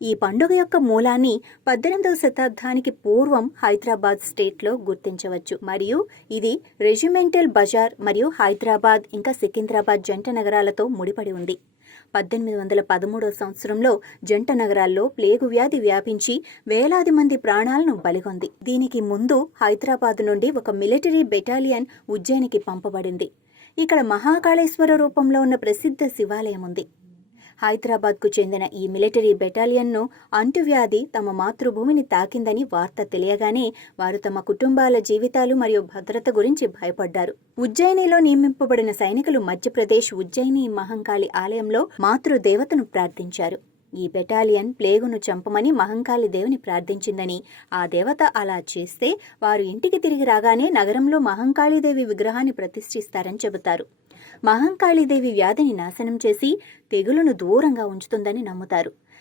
ఈ పండుగ యొక్క మూలాన్ని 18వ శతాబ్దానికి పూర్వం హైదరాబాద్ స్టేట్లో గుర్తించవచ్చు. మరియు ఇది రెజిమెంటల్ బజార్ మరియు హైదరాబాద్ ఇంకా సికింద్రాబాద్ జంట నగరాలతో ముడిపడి ఉంది. 1813 సంవత్సరంలో జంట నగరాల్లో ప్లేగు వ్యాధి వ్యాపించి వేలాది మంది ప్రాణాలను బలిగొంది. దీనికి ముందు హైదరాబాద్ నుండి ఒక మిలిటరీ బెటాలియన్ ఉజ్జయినికి పంపబడింది. ఇక్కడ మహాకాళేశ్వర రూపంలో ఉన్న ప్రసిద్ధ శివాలయం ఉంది. హైదరాబాద్కు చెందిన ఈ మిలిటరీ బెటాలియన్ను అంటువ్యాధి తమ మాతృభూమిని తాకిందని వార్త తెలియగానే వారు తమ కుటుంబాల జీవితాలు మరియు భద్రత గురించి భయపడ్డారు. ఉజ్జయినిలో నియమింపబడిన సైనికులు మధ్యప్రదేశ్ ఉజ్జయిని మహంకాళి ఆలయంలో మాతృదేవతను ప్రార్థించారు. ఈ బెటాలియన్ ప్లేగును చంపమని మహంకాళి దేవిని ప్రార్థించిందని, ఆ దేవత అలా చేస్తే వారు ఇంటికి తిరిగి రాగానే నగరంలో మహంకాళీదేవి విగ్రహాన్ని ప్రతిష్ఠిస్తారని చెబుతారు. మహంకాళీదేవి వ్యాధిని నాశనం చేసి తెగులును దూరంగా ఉంచుతుందని నమ్ముతారు.